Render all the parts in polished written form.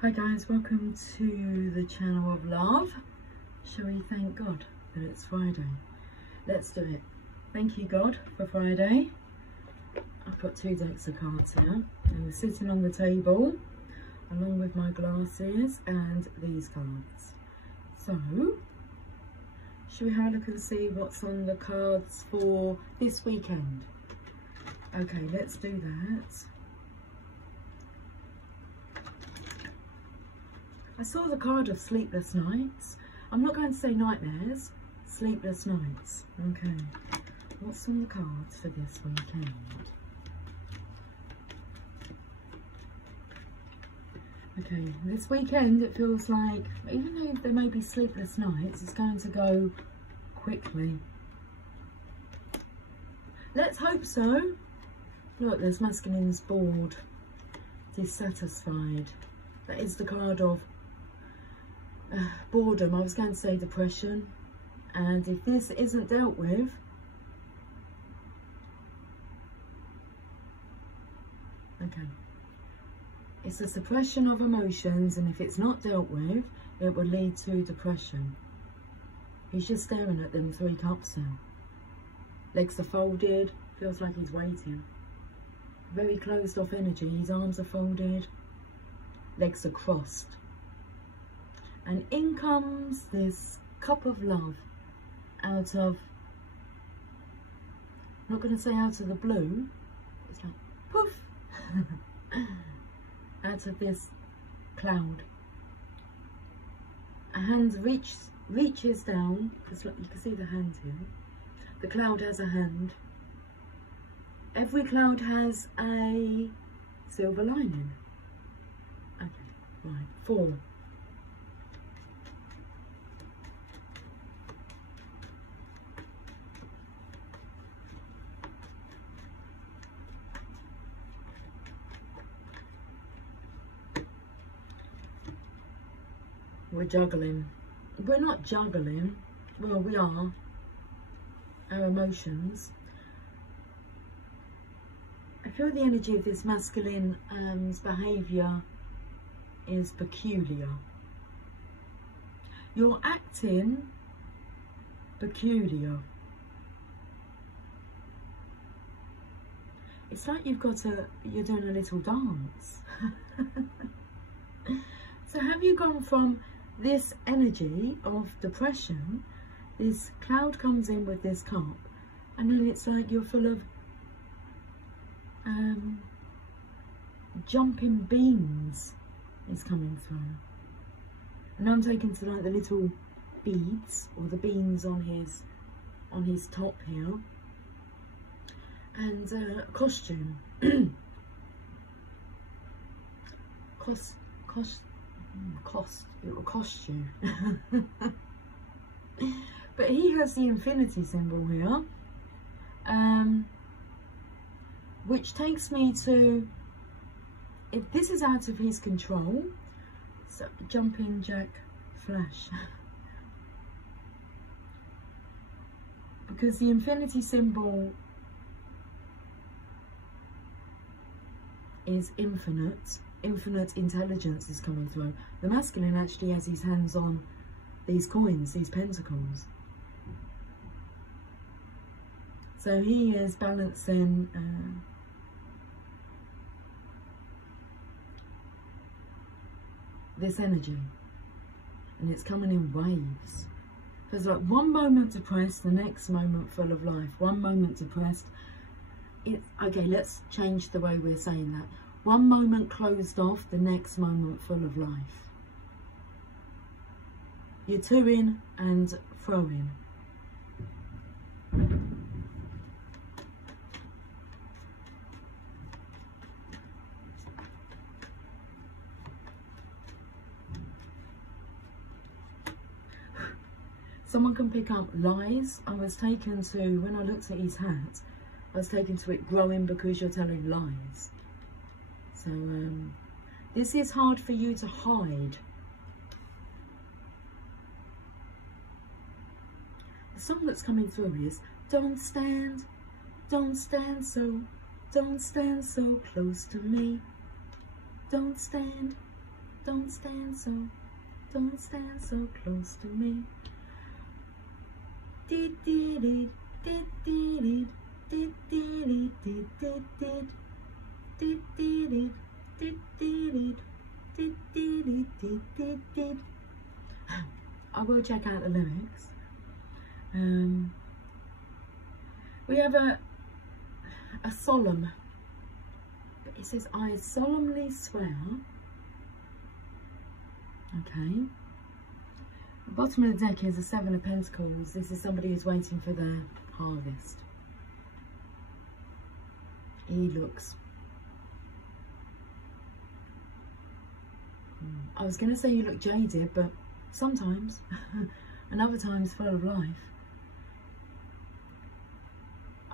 Hi guys, welcome to the channel of love. Shall we thank God that it's Friday? Let's do it. Thank you God for Friday. I've got 2 decks of cards here. They're sitting on the table along with my glasses and these cards. So, shall we have a look and see what's on the cards for this weekend? Okay, let's do that. I saw the card of sleepless nights. I'm not going to say nightmares, sleepless nights. Okay, what's on the cards for this weekend? Okay, this weekend it feels like, even though there may be sleepless nights, it's going to go quickly. Let's hope so. Look, there's masculines bored, dissatisfied. That is the card of boredom. I was going to say depression, and if this isn't dealt with, okay, it's a suppression of emotions, and if it's not dealt with, it will lead to depression. He's just staring at them 3 cups now. Legs are folded, feels like he's waiting. Very closed off energy. His arms are folded, legs are crossed. And in comes this cup of love out of, I'm not going to say out of the blue, it's like poof, out of this cloud. A hand reaches down, because look, you can see the hand here. The cloud has a hand. Every cloud has a silver lining. Okay, right, 4. We're juggling. We're not juggling. Well, we are. Our emotions. I feel the energy of this masculine's behaviour is peculiar. You're acting peculiar. It's like you're doing a little dance. So have you gone from this energy of depression, this cloud comes in with this cup, and then it's like you're full of jumping beans is coming through. And I'm taking to like the little beads or the beans on his top here, and a costume. It will cost you. But he has the infinity symbol here, which takes me to, if this is out of his control, so jumping jack flash. Because the infinity symbol is infinite intelligence is coming through. The masculine actually has his hands on these coins, these pentacles. So he is balancing this energy, and it's coming in waves. So it's like one moment depressed, the next moment full of life. One moment depressed. Okay, let's change the way we're saying that. One moment closed off, the next moment full of life. You're to-ing and fro-ing. Someone can pick up lies. I was taken to, when I looked at his hat, I was taken to it growing because you're telling lies. So this is hard for you to hide. The song that's coming through is don't stand so close to me. Don't stand don't stand so close to me. I will check out the lyrics. We have a solemn, it says, I solemnly swear. Okay. The bottom of the deck is a 7 of Pentacles. This is somebody who's waiting for their harvest. He looks, I was going to say you look jaded, but sometimes, and other times full of life.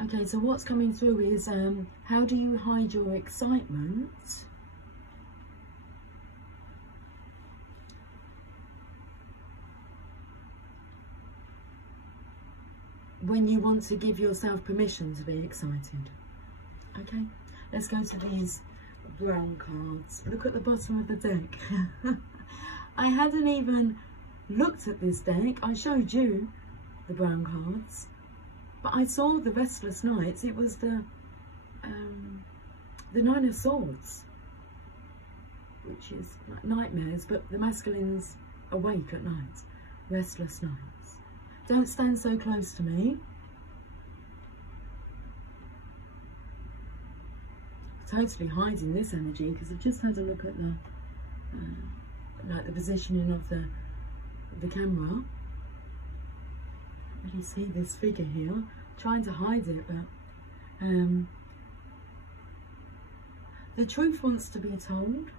Okay, so what's coming through is, how do you hide your excitement? When you want to give yourself permission to be excited. Okay, let's go to these brown cards. Look at the bottom of the deck. I hadn't even looked at this deck. I showed you the brown cards, but I saw the Restless Knights. It was the 9 of Swords, which is like nightmares, but the masculine's awake at night. Restless Knights. Don't stand so close to me. Totally hiding this energy because I've just had a look at the like the positioning of the camera. Really see this figure here, trying to hide it, but the truth wants to be told.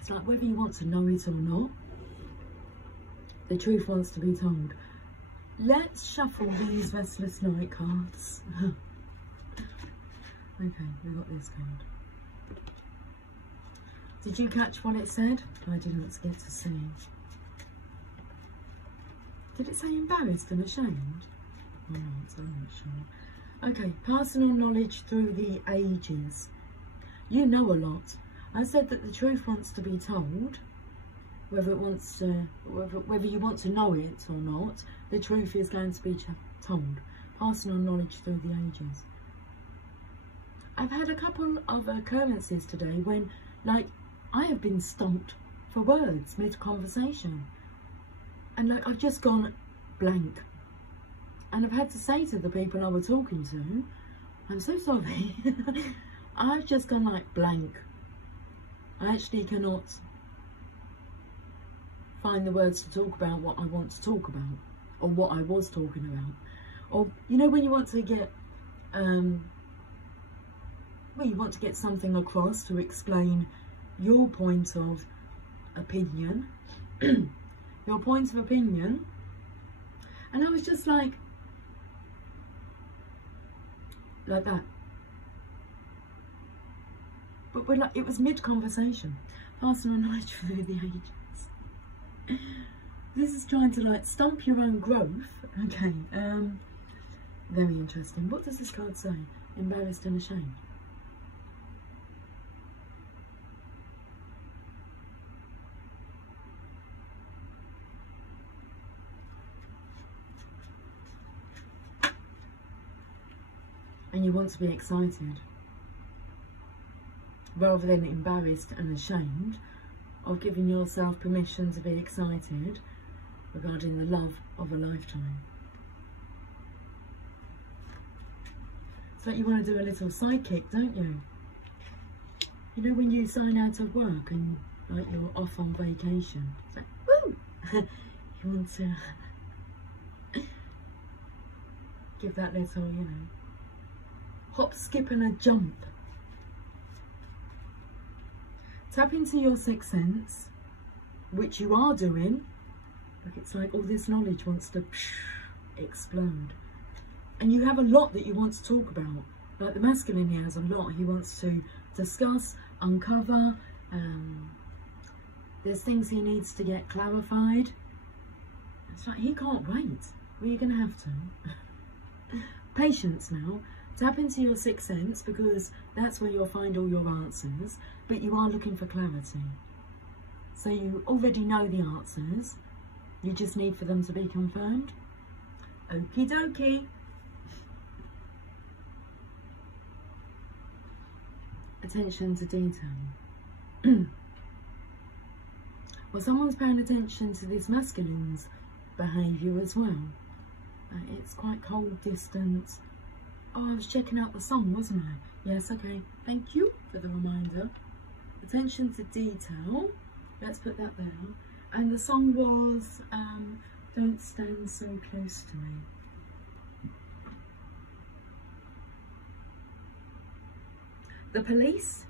It's like whether you want to know it or not, the truth wants to be told. Let's shuffle these Restless Knight cards. Okay, we got this card. Did you catch what it said? I didn't get to see. Did it say embarrassed and ashamed? Oh, I'm not sure. Okay, personal knowledge through the ages. You know a lot. I said that the truth wants to be told. Whether it wants to, whether you want to know it or not, the truth is going to be told. Personal knowledge through the ages. I've had a couple of occurrences today when, like, I have been stumped for words mid-conversation. And, like, I've just gone blank. And I've had to say to the people I was talking to, I'm so sorry. I've just gone, like, blank. I actually cannot find the words to talk about what I want to talk about. Or what I was talking about. Or, you know, when you want to get... well, you want to get something across to explain your point of opinion. Your point of opinion. And I was just like that. But we're like, it was mid-conversation. Personal knowledge through the ages. This is trying to like stump your own growth. Okay, very interesting. What does this card say? Embarrassed and ashamed. And you want to be excited rather than embarrassed and ashamed of giving yourself permission to be excited regarding the love of a lifetime. It's like you want to do a little sidekick, don't you? You know when you sign out of work and like you're off on vacation, it's like, woo! You want to give that little, you know, hop, skip and a jump. Tap into your sixth sense, which you are doing. Look, it's like all this knowledge wants to explode. And you have a lot that you want to talk about. Like the masculine here has a lot he wants to discuss, uncover. There's things he needs to get clarified. It's like he can't wait. Well, you're going to have to. Patience now. Tap into your sixth sense, because that's where you'll find all your answers, but you are looking for clarity. So you already know the answers, you just need for them to be confirmed. Okie dokie. Attention to detail. Well, someone's paying attention to this masculine's behaviour as well. It's quite cold, distant. Oh, I was checking out the song, wasn't I? Yes, okay. Thank you for the reminder. Attention to detail. Let's put that there. And the song was Don't Stand So Close to Me. The Police.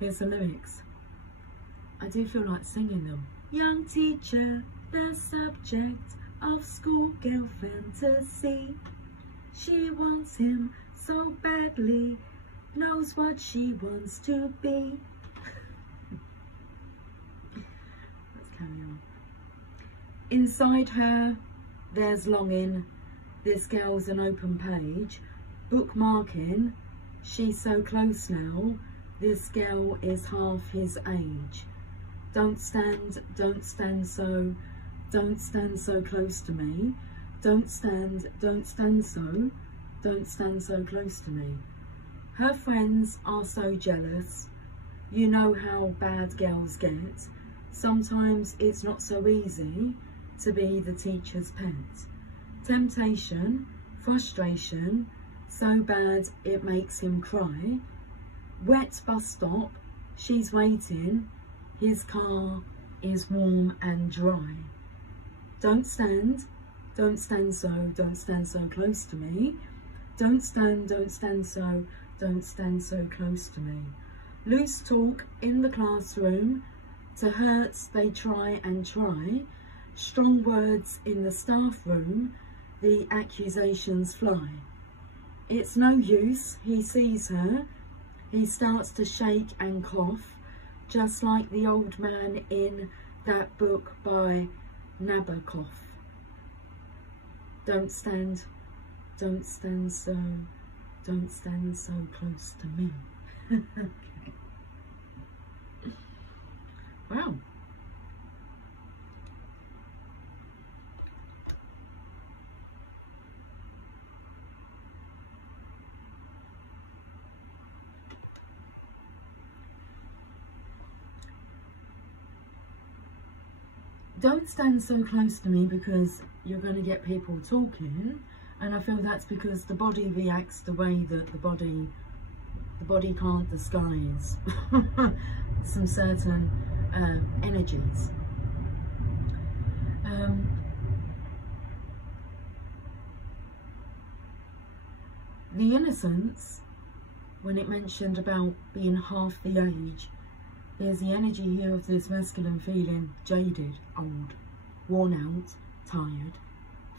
Here's the lyrics. I do feel like singing them. Young teacher, the subject of schoolgirl fantasy. She wants him so badly, knows what she wants to be. Let's carry on. Inside her, there's longing. This girl's an open page. Bookmarking, she's so close now. This girl is half his age. Don't stand so close to me. Don't stand so close to me. Her friends are so jealous. You know how bad girls get. Sometimes it's not so easy to be the teacher's pet. Temptation, frustration, so bad it makes him cry. Wet bus stop, she's waiting, his car is warm and dry. Don't stand so close to me. Don't stand so close to me. Loose talk in the classroom, to hurt they try and try. Strong words in the staff room, the accusations fly. It's no use, he sees her. He starts to shake and cough, just like the old man in that book by Nabokov. Don't stand so close to me. Okay. Wow. Don't stand so close to me, because you're going to get people talking, and I feel that's because the body reacts the way that the body can't disguise some certain energies. The innocence, when it mentioned about being half the age, there's the energy here of this masculine feeling jaded, old, worn out, tired,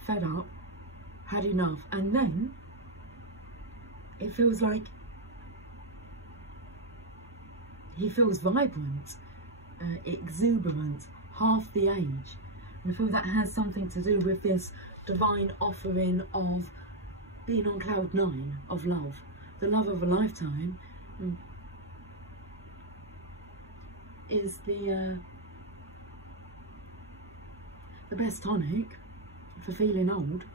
fed up, had enough, and then it feels like he feels vibrant, exuberant, half the age. And I feel that has something to do with this divine offering of being on cloud 9 of love, the love of a lifetime. Is the best tonic for feeling old.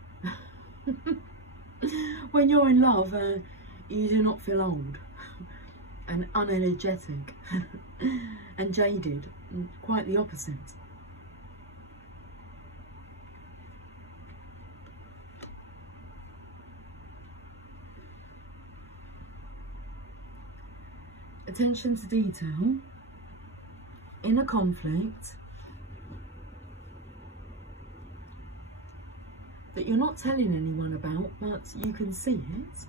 When you're in love, you do not feel old and unenergetic and jaded. Quite the opposite. Attention to detail. In a conflict that you're not telling anyone about, but you can see it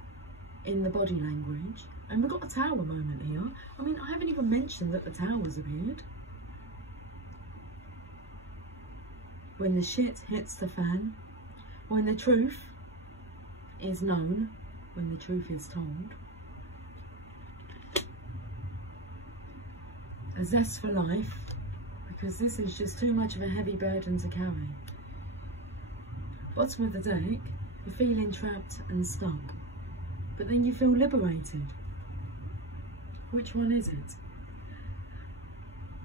in the body language. And we've got a tower moment here. I mean, I haven't even mentioned that the tower's appeared. When the shit hits the fan, when the truth is known, when the truth is told. a zest for life, because this is just too much of a heavy burden to carry. Bottom of the deck, you're feeling trapped and stuck, but then you feel liberated. Which one is it?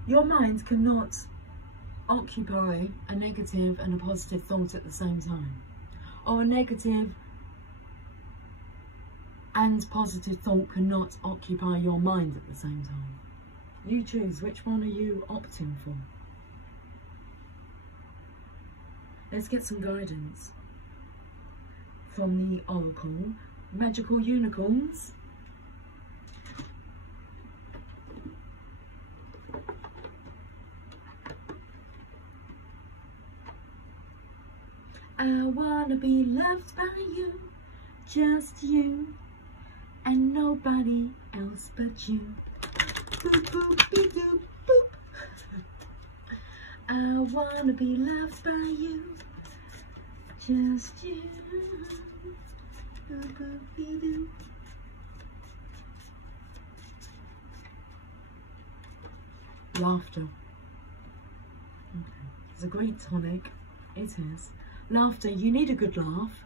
Your mind cannot occupy a negative and a positive thought at the same time, or a negative and positive thought cannot occupy your mind at the same time. You choose, which one are you opting for? Let's get some guidance from the Oracle. Magical unicorns. I wanna be loved by you, just you, and nobody else but you. Boop, boop, beep, doop, boop. I wanna be loved by you, just you. Boop, boop, beep, doop. Laughter. Okay. It's a great tonic. It is. Laughter. You need a good laugh.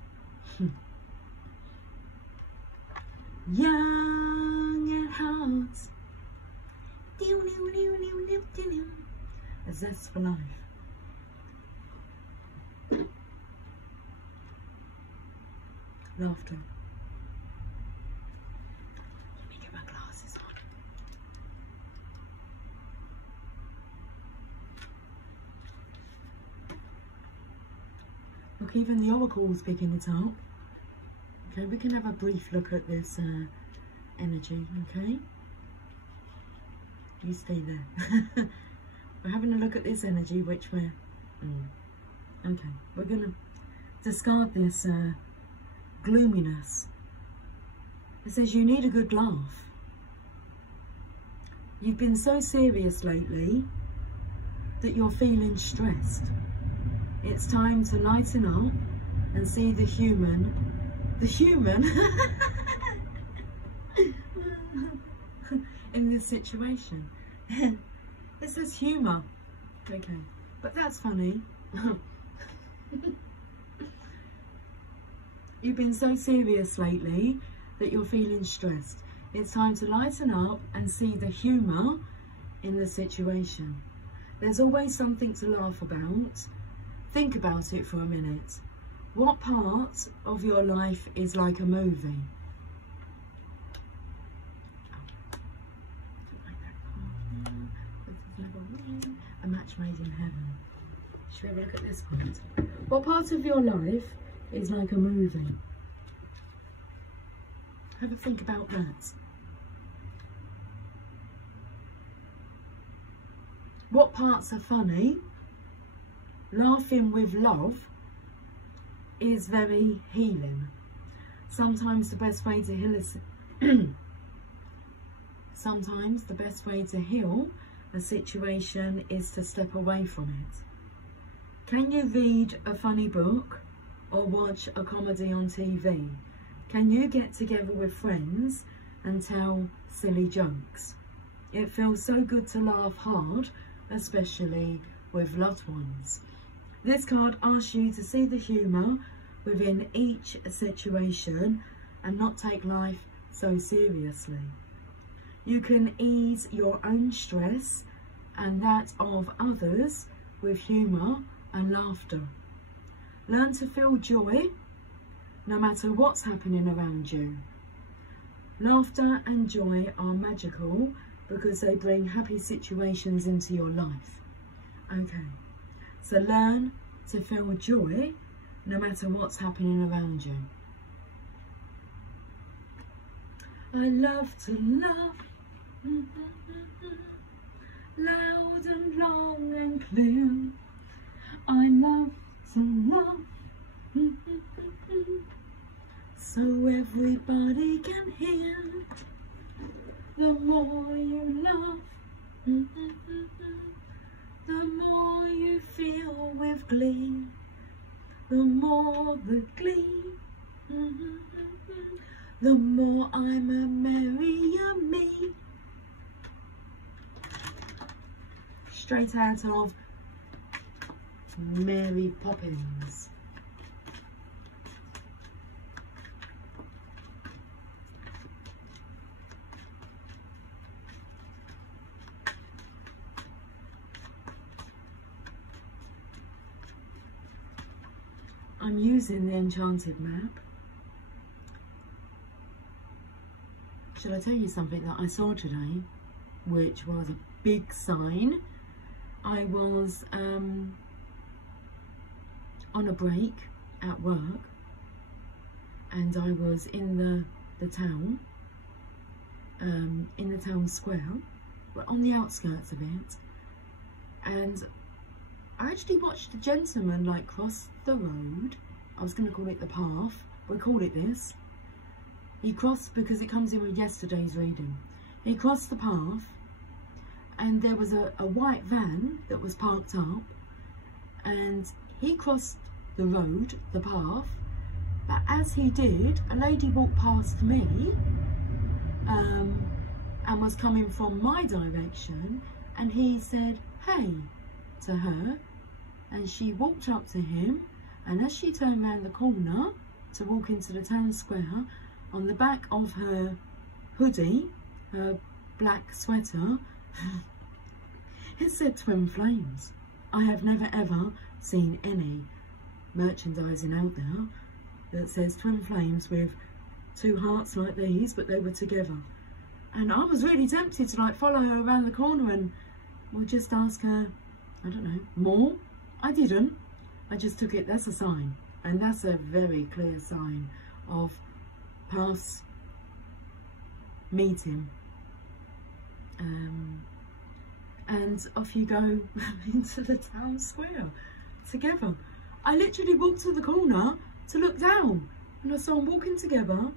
Young at heart. A zest for life. Laughter. Let me get my glasses on. Look, even the Oracle's picking it up. Okay, we can have a brief look at this energy, okay? You stay there. We're having a look at this energy, which we're... Okay, we're going to discard this gloominess. It says you need a good laugh. You've been so serious lately that you're feeling stressed. It's time to lighten up and see the human in this situation. It says humour. Okay, but that's funny. You've been so serious lately that you're feeling stressed. It's time to lighten up and see the humour in the situation. There's always something to laugh about. Think about it for a minute. What part of your life is like a movie? A match made in heaven. Should we have a look at this part? What part of your life is like a movie? Have a think about that. What parts are funny? Laughing with love is very healing. Sometimes the best way to heal is sometimes the best way to heal a situation is to step away from it. Can you read a funny book or watch a comedy on TV? Can you get together with friends and tell silly jokes? It feels so good to laugh hard, especially with loved ones. This card asks you to see the humour within each situation and not take life so seriously. You can ease your own stress and that of others with humour and laughter. Learn to feel joy no matter what's happening around you. Laughter and joy are magical because they bring happy situations into your life. Okay, so learn to feel joy no matter what's happening around you. I love to laugh, loud and long and clear. I love to laugh, so everybody can hear. The more you laugh, the more you feel with glee. The more the glee, the more I'm a merrier me. straight out of Mary Poppins. I'm using the Enchanted map. Shall I tell you something that I saw today, which was a big sign? I was on a break at work, and I was in the town, in the town square, but on the outskirts of it, and I actually watched a gentleman like cross the road. I was going to call it the path, but we called it this. He crossed, because it comes in with yesterday's reading. He crossed the path, and there was a white van that was parked up, and he crossed the road, the path, but as he did, a lady walked past me and was coming from my direction, and he said, "Hey," to her, and she walked up to him, and as she turned round the corner to walk into the town square, on the back of her hoodie, her black sweater, it said Twin Flames. I have never ever seen any merchandising out there that says Twin Flames with two hearts like these, but they were together. And I was really tempted to like follow her around the corner and we'll just ask her, I don't know, more? I didn't. I just took it, that's a sign. And that's a very clear sign of past meeting. And off you go into the town square together. I literally walked to the corner to look down and I saw them walking together,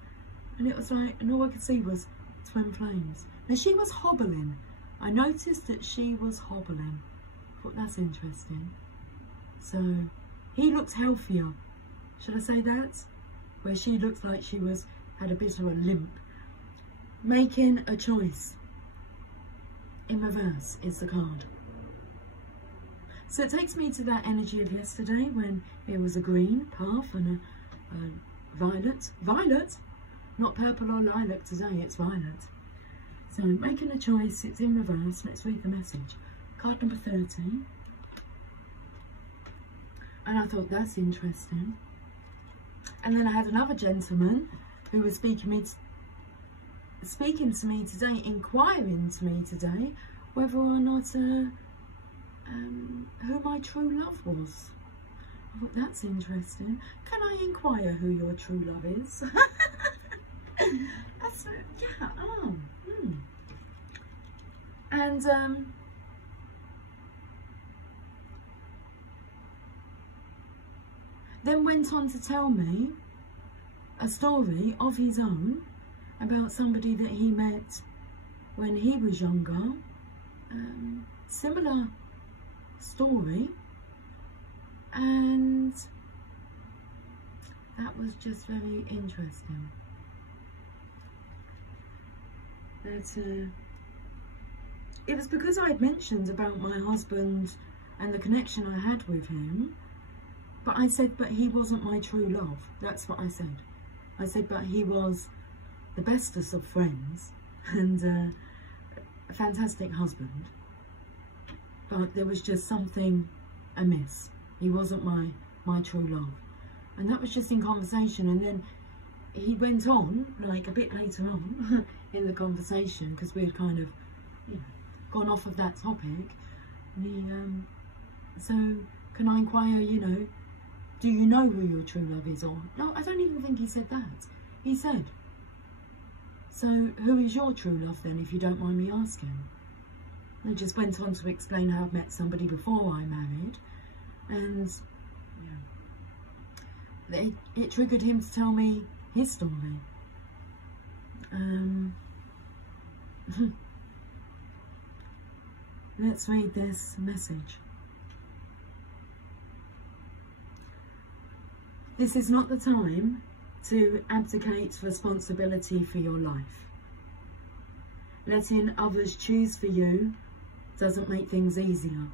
and it was like, and all I could see was Twin Flames. Now she was hobbling. I noticed that she was hobbling. I thought that's interesting. So he looked healthier. Should I say that? Where she looked like she had a bit of a limp. Making a choice. In reverse is the card. So it takes me to that energy of yesterday when it was a green path and a violet, not purple or lilac today, it's violet. So making a choice, it's in reverse. Let's read the message. Card number 30. And I thought that's interesting. And then I had another gentleman who was speaking to me today, inquiring to me today whether or not who my true love was. I thought that's interesting. Can I inquire who your true love is? That's yeah. Oh. And then went on to tell me a story of his own about somebody that he met when he was younger. Similar story, and that was just very interesting. That it was because I had mentioned about my husband and the connection I had with him, but I said, but he wasn't my true love. That's what I said. I said, but he was the bestest of friends and a fantastic husband, but there was just something amiss. He wasn't my true love. And that was just in conversation. And then he went on, like a bit later on in the conversation, because we had kind of, you know, gone off of that topic. And he, so can I inquire, you know, do you know who your true love is? Or, no, I don't even think he said that. He said, so who is your true love then, if you don't mind me asking? I just went on to explain how I'd met somebody before I married, and yeah, it triggered him to tell me his story. Let's read this message. This is not the time to abdicate responsibility for your life. Letting others choose for you doesn't make things easier.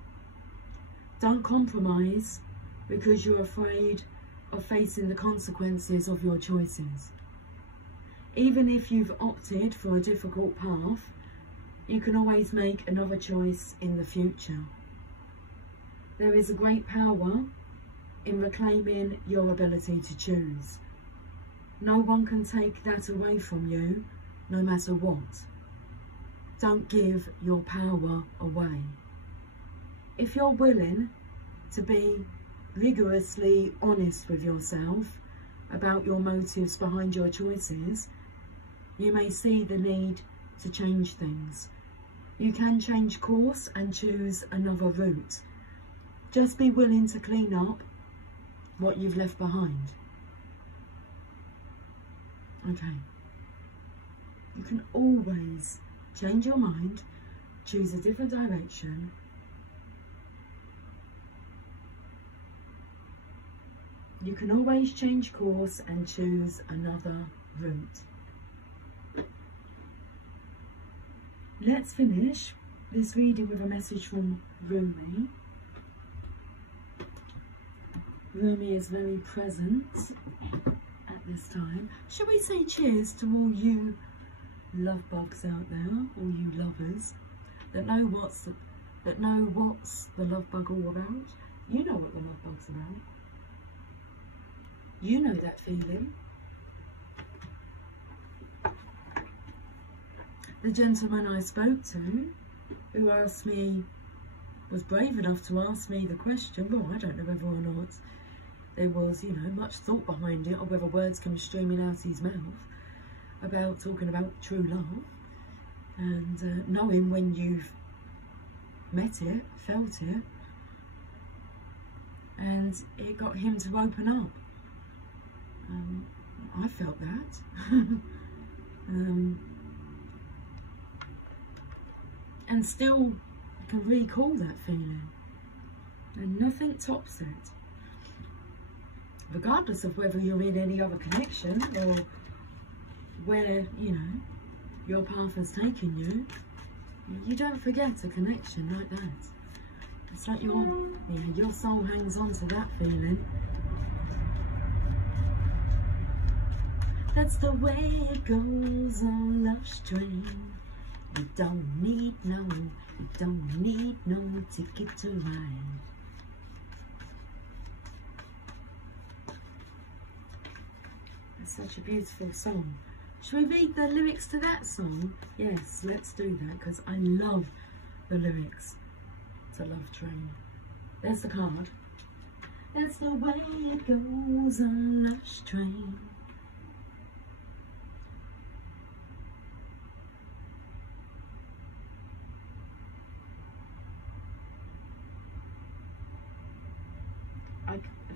Don't compromise because you're afraid of facing the consequences of your choices. Even if you've opted for a difficult path, you can always make another choice in the future. There is a great power in reclaiming your ability to choose. No one can take that away from you, no matter what. Don't give your power away. If you're willing to be rigorously honest with yourself about your motives behind your choices, you may see the need to change things. You can change course and choose another route. Just be willing to clean up what you've left behind. Okay. You can always change your mind, choose a different direction. You can always change course and choose another route. Let's finish this reading with a message from Rumi. Rumi is very present at this time. Should we say cheers to all you love bugs out there, all you lovers that know what's the love bug all about? You know what the love bug's about. You know that feeling. The gentleman I spoke to, who asked me, was brave enough to ask me the question, well, I don't know whether or not there was, you know, much thought behind it, or whether words come streaming out his mouth about talking about true love, and knowing when you've met it, felt it, and it got him to open up. I felt that. And still can recall that feeling, and nothing tops it. Regardless of whether you're in any other connection or where, you know, your path has taken you, you don't forget a connection like that. It's like your soul hangs on to that feeling. That's the way it goes on love's train. You don't need no ticket to ride. It's such a beautiful song. Should we read the lyrics to that song? Yes, let's do that, because I love the lyrics to Love Train. There's the card. That's the way it goes on Love's Train.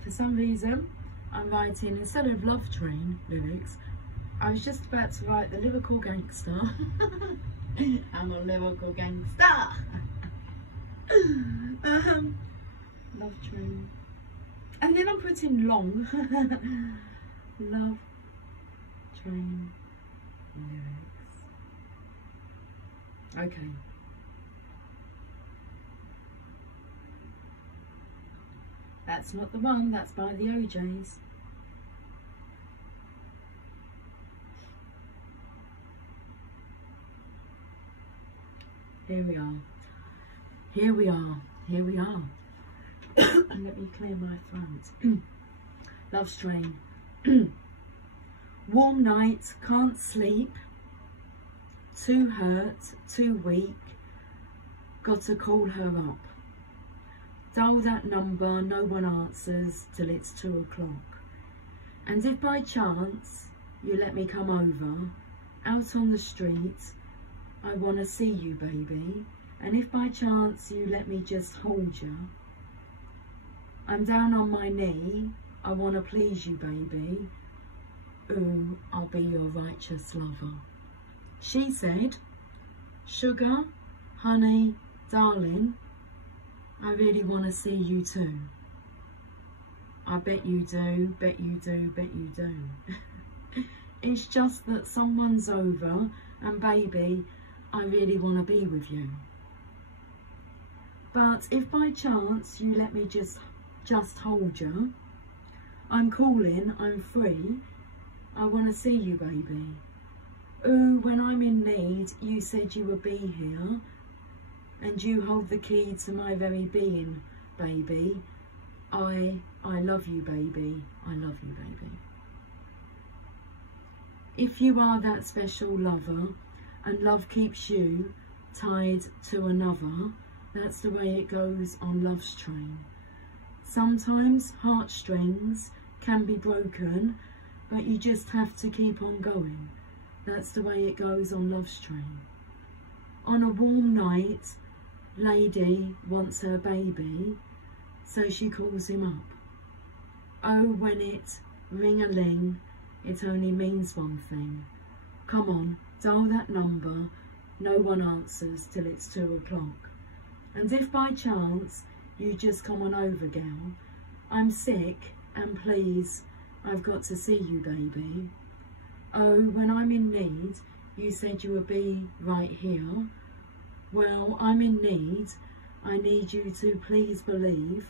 For some reason, I'm writing, instead of Love Train lyrics, I was just about to write the lyrical gangster. I'm a lyrical gangster. Love Train. And then I'm putting long. Love Train lyrics. Okay. That's not the one, that's by the OJs. Here we are. Here we are. Here we are. Let me clear my throat. Love's Train. Warm night, can't sleep. Too hurt, too weak. Got to call her up. Dial that number, no one answers till it's 2 o'clock. And if by chance you let me come over, out on the street, I want to see you, baby. And if by chance you let me just hold you, I'm down on my knee, I want to please you, baby. Ooh, I'll be your righteous lover. She said, sugar, honey, darling, I really want to see you too. I bet you do, bet you do, bet you do. It's just that someone's over and baby, I really want to be with you. But if by chance you let me just hold you, I'm calling, I'm free, I want to see you, baby. Ooh, when I'm in need, you said you would be here, and you hold the key to my very being, baby. I love you, baby. I love you, baby. If you are that special lover, and love keeps you tied to another, that's the way it goes on Love's Train. Sometimes heartstrings can be broken, but you just have to keep on going. That's the way it goes on Love's Train. On a warm night, lady wants her baby, so she calls him up. Oh, when it ring-a-ling, it only means one thing. Come on, dial that number, no one answers till it's 2 o'clock. And if by chance you just come on over, gal, I'm sick and please, I've got to see you, baby. Oh, when I'm in need, you said you would be right here. Well, I'm in need. I need you to please believe,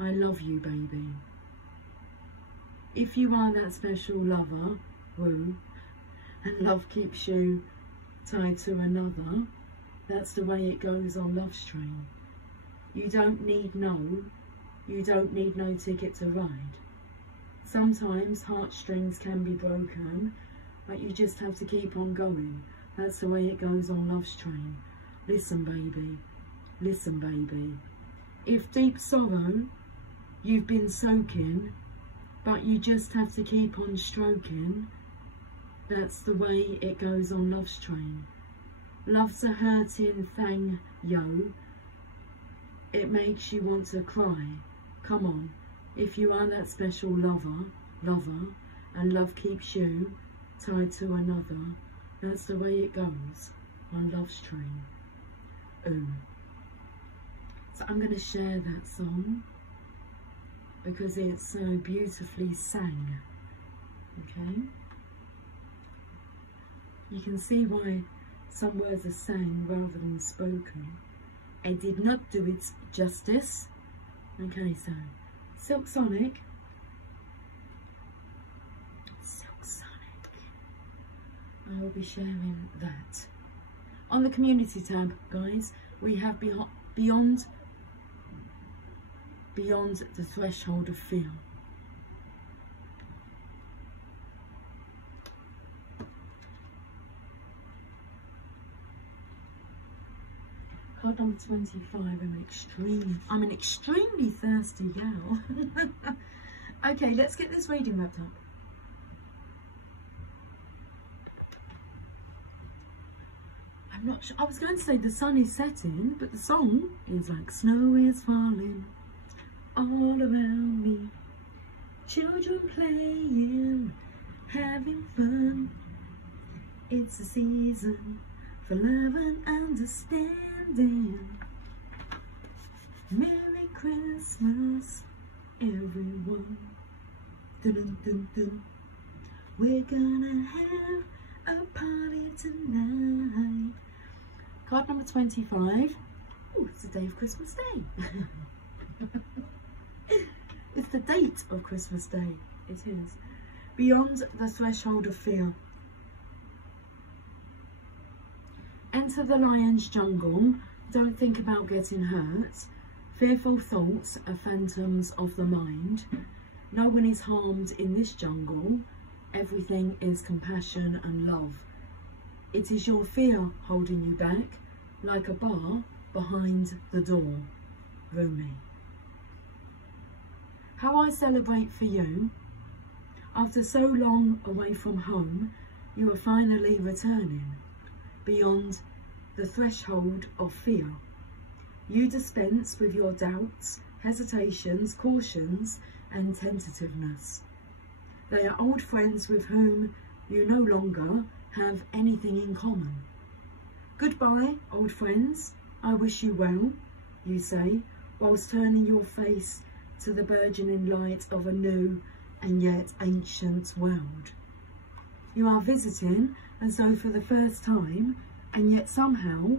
I love you, baby. If you are that special lover, woo, and love keeps you tied to another, that's the way it goes on Love's Train. You don't need no ticket to ride. Sometimes heartstrings can be broken, but you just have to keep on going. That's the way it goes on Love's Train. Listen, baby. Listen, baby. If deep sorrow you've been soaking, but you just have to keep on stroking, that's the way it goes on Love's Train. Love's a hurting thing, yo. It makes you want to cry. Come on, if you are that special lover, and love keeps you tied to another, that's the way it goes on Love's Train. So I'm going to share that song because it's so beautifully sang. Okay? You can see why some words are sang rather than spoken. I did not do it justice. Okay, so Silk Sonic. I will be sharing that. On the community tab, guys, we have Beyond the Threshold of Fear. Card number 25, I'm an extremely thirsty gal. Okay, let's get this reading wrapped up. I'm not sure, I was going to say the sun is setting, but the song is like snow is falling all around me. Children playing, having fun. It's a season for love and understanding. Merry Christmas, everyone. Dun -dun -dun -dun. We're gonna have a party tonight. Card number 25. Oh, it's the day of Christmas Day. It's the date of Christmas Day. It is. Beyond the Threshold of Fear. Enter the lion's jungle. Don't think about getting hurt. Fearful thoughts are phantoms of the mind. No one is harmed in this jungle. Everything is compassion and love. It is your fear holding you back, like a bar behind the door. Rumi. How I celebrate for you. After so long away from home, you are finally returning. Beyond the threshold of fear. You dispense with your doubts, hesitations, cautions, and tentativeness. They are old friends with whom you no longer have anything in common. Goodbye, old friends. I wish you well, you say, whilst turning your face to the burgeoning light of a new and yet ancient world. You are visiting, and so for the first time, and yet somehow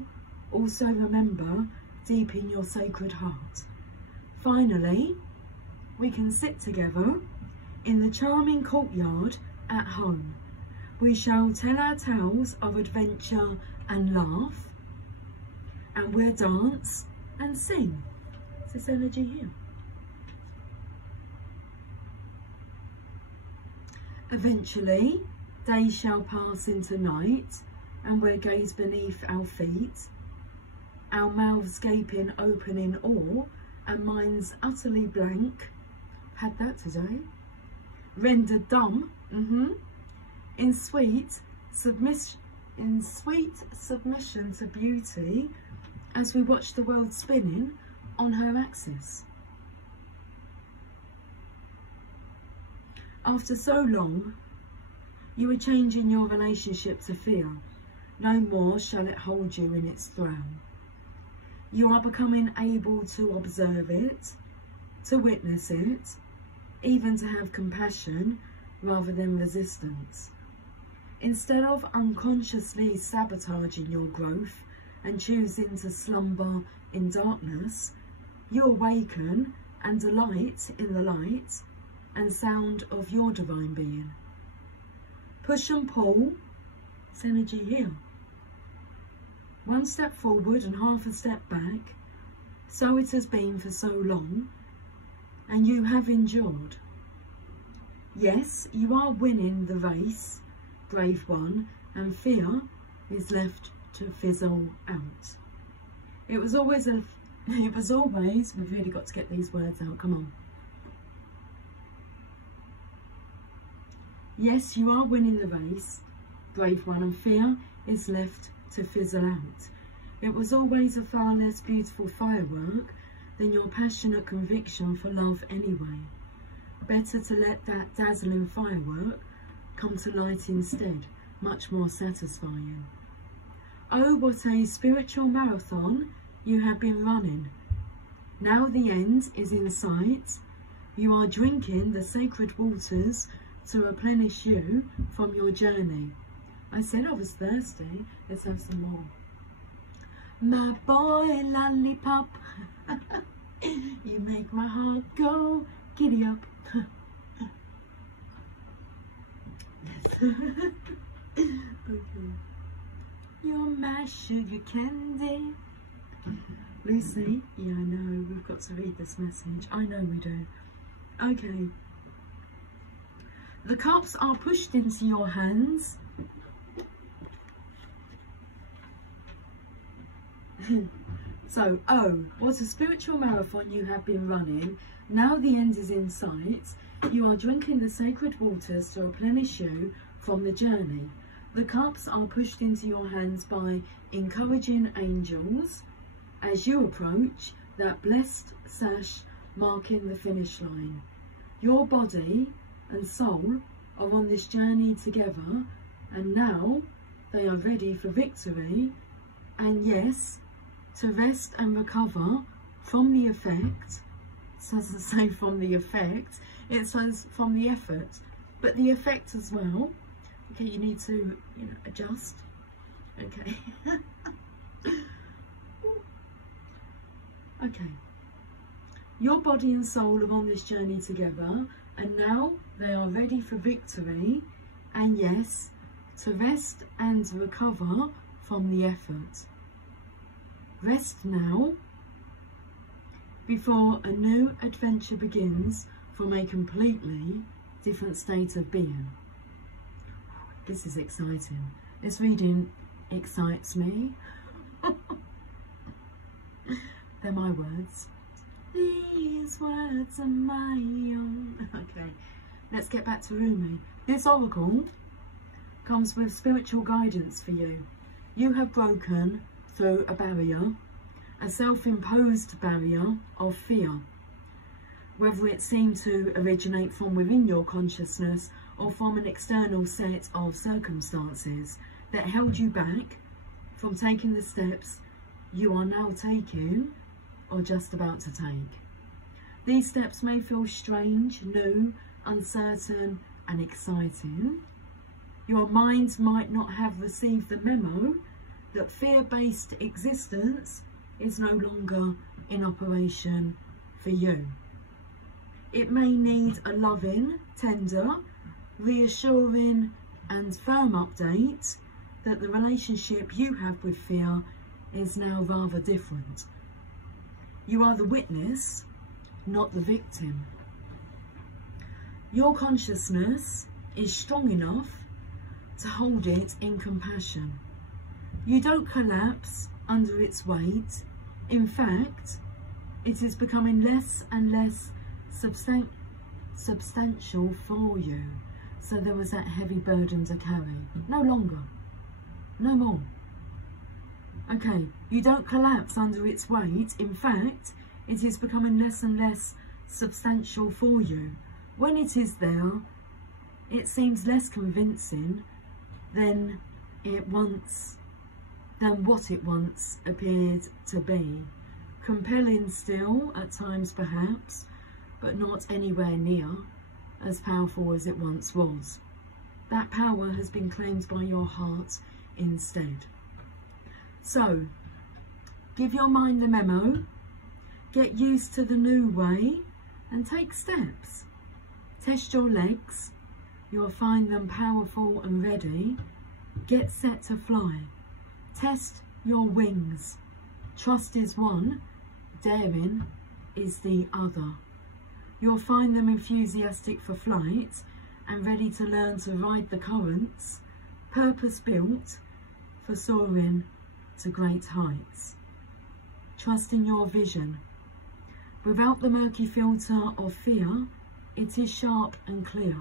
Also remember deep in your sacred heart. Finally, we can sit together in the charming courtyard at home. We shall tell our tales of adventure and laugh, and we'll dance and sing. Is this energy here? Eventually, day shall pass into night, and we'll gaze beneath our feet, our mouths gaping open in awe, and minds utterly blank. Had that today. Rendered dumb, in sweet submission to beauty, as we watch the world spinning on her axis. After so long, you are changing your relationship to fear. No more shall it hold you in its thrall. You are becoming able to observe it, to witness it, even to have compassion rather than resistance. Instead of unconsciously sabotaging your growth and choosing to slumber in darkness, you awaken and delight in the light and sound of your divine being. Push and pull, it's energy here. One step forward and half a step back, so it has been for so long, and you have endured. Yes, you are winning the race, brave one, and fear is left to fizzle out. It was always, we've really got to get these words out, come on. Yes, you are winning the race, brave one, and fear is left to fizzle out. It was always a far less beautiful firework than your passionate conviction for love anyway. Better to let that dazzling firework come to light instead, much more satisfying. Oh, what a spiritual marathon you have been running. Now the end is in sight. You are drinking the sacred waters to replenish you from your journey. I said I was thirsty. Let's have some more. My boy lollipop, you make my heart go giddy up. Yes. Okay. You're my sugar candy. Lucy, yeah, I know, we've got to read this message. I know we do. Okay. The cups are pushed into your hands. So, oh, what a spiritual marathon you have been running. Now the end is in sight. You are drinking the sacred waters to replenish you from the journey. The cups are pushed into your hands by encouraging angels as you approach that blessed sash marking the finish line. Your body and soul are on this journey together, and now they are ready for victory, and yes, to rest and recover from the effect. It doesn't say from the effect, it says from the effort, but the effect as well. Okay, you need to, adjust. Okay. Okay. Your body and soul are on this journey together, and now they are ready for victory, and yes, to rest and recover from the effort. Rest now, before a new adventure begins from a completely different state of being. This is exciting. This reading excites me. They're my words. These words are my own. Okay, let's get back to Rumi. This oracle comes with spiritual guidance for you. You have broken through a barrier, a self-imposed barrier of fear, whether it seemed to originate from within your consciousness or from an external set of circumstances that held you back from taking the steps you are now taking or just about to take. These steps may feel strange, new, uncertain and exciting. Your mind might not have received the memo that fear-based existence is no longer in operation for you. It may need a loving, tender, reassuring and firm update that the relationship you have with fear is now rather different. You are the witness, not the victim. Your consciousness is strong enough to hold it in compassion. You don't collapse under its weight. In fact, it is becoming less and less substantial for you. So there was that heavy burden to carry. No longer. No more. Okay, you don't collapse under its weight. In fact, it is becoming less and less substantial for you. When it is there, it seems less convincing than what it once appeared to be. Compelling still, at times perhaps, but not anywhere near as powerful as it once was. That power has been claimed by your heart instead. So, give your mind the memo, get used to the new way, and take steps. Test your legs, you'll find them powerful and ready. Get set to fly. Test your wings. Trust is one, daring is the other. You'll find them enthusiastic for flight and ready to learn to ride the currents, purpose-built for soaring to great heights. Trust in your vision. Without the murky filter of fear, it is sharp and clear.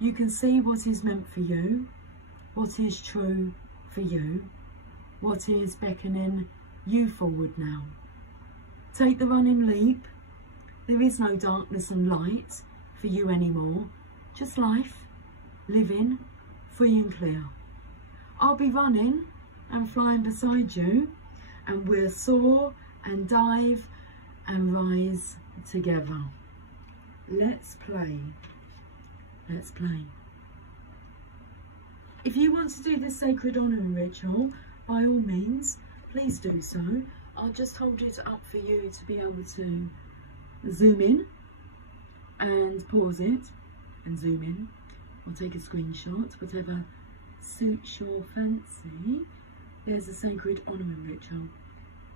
You can see what is meant for you, what is true for you, what is beckoning you forward now. Take the running leap. There is no darkness and light for you anymore, just life, living, free and clear. I'll be running and flying beside you, and we'll soar and dive and rise together. Let's play. Let's play. If you want to do this sacred honouring ritual, by all means, please do so. I'll just hold it up for you to be able to zoom in and pause it and zoom in, or take a screenshot, whatever suits your fancy. There's a sacred honouring ritual.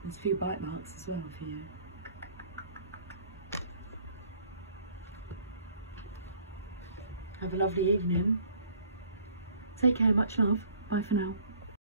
There's a few bite marks as well for you. Have a lovely evening. Take care, much love. Bye for now.